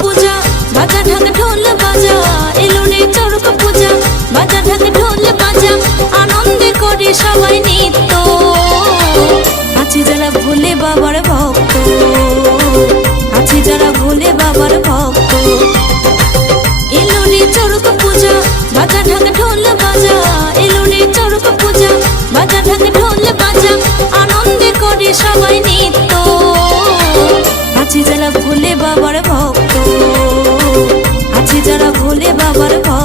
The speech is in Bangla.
পূজা বাজা ঢাক ঢোল বাজা এলো রে চড়ক পূজা বাজা ঢাক ঢোল বাজা আনন্দে করে সবাই নৃত্য আছে যারা ভোলে বাবার ভক্ত আছে যারা ভোলে বাবার ভক্ত এলো রে চড়ক পূজা বাজা ঢাক ঢোল বাজা এলো রে চড়ক পূজা বাজা ঢাক ঢোল বাজা আনন্দে করে সবাই নৃত্য আছে যারা ভোলে বাবার ভক্ত আছে যারা ভোলে বাবার ভক্ত।